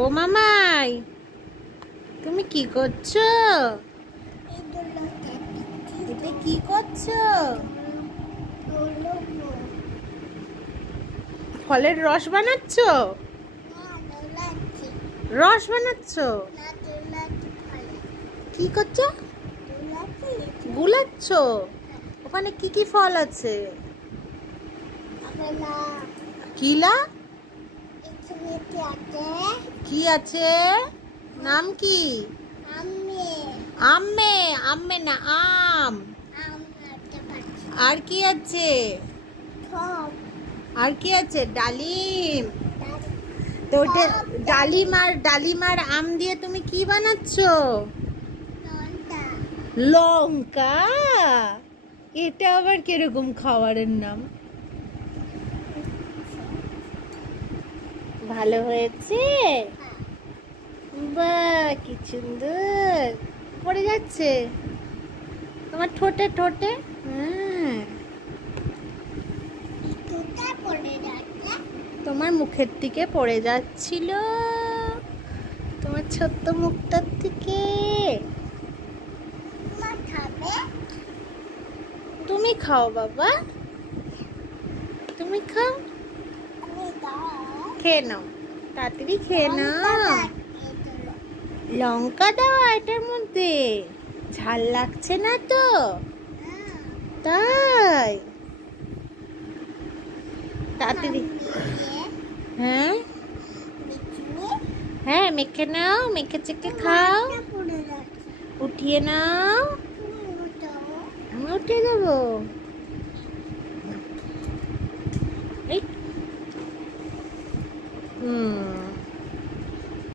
ও মামাই, তুমি কি করছো? এটা কি করছো? ফলের রস বানাচ্ছো? রস বানাচ্ছো? কি করছো? গুলাচ্ছো? ওখানে কি কি ফল আছে? কিলা কি আছে? নাম কি? আম্মে। আম্মে না আম। আর কি আছে? আর কি আছে? ডালিম। তো ওটা ডালিম আর আম দিয়ে তুমি কি বানাচ্ছো? লঙ্কা। এটা আবার কিরকম খাবারের নাম? ভালো হয়েছে? বাহ, কি সুন্দর। পড়ে যাচ্ছে তোমার ঠোঁটে ঠোঁটে। তোমার মুখের দিকে পড়ে যাচ্ছিল, তোমার ছোট্ট মুখটার থেকে। তুমি খাও বাবা, তুমি খাও। খেয়ে নাও, তাড়াতাড়ি খেয়ে নাও। লঙ্কা দেওয়া এটার মধ্যে? ঝাল লাগছে না তো? তাই? তাড়াতাড়ি। হ্যাঁ হ্যাঁ, মেখে নাও, মেখে চেখে খাও। উঠিয়ে নাও। আমি উঠিয়ে দেবো? এই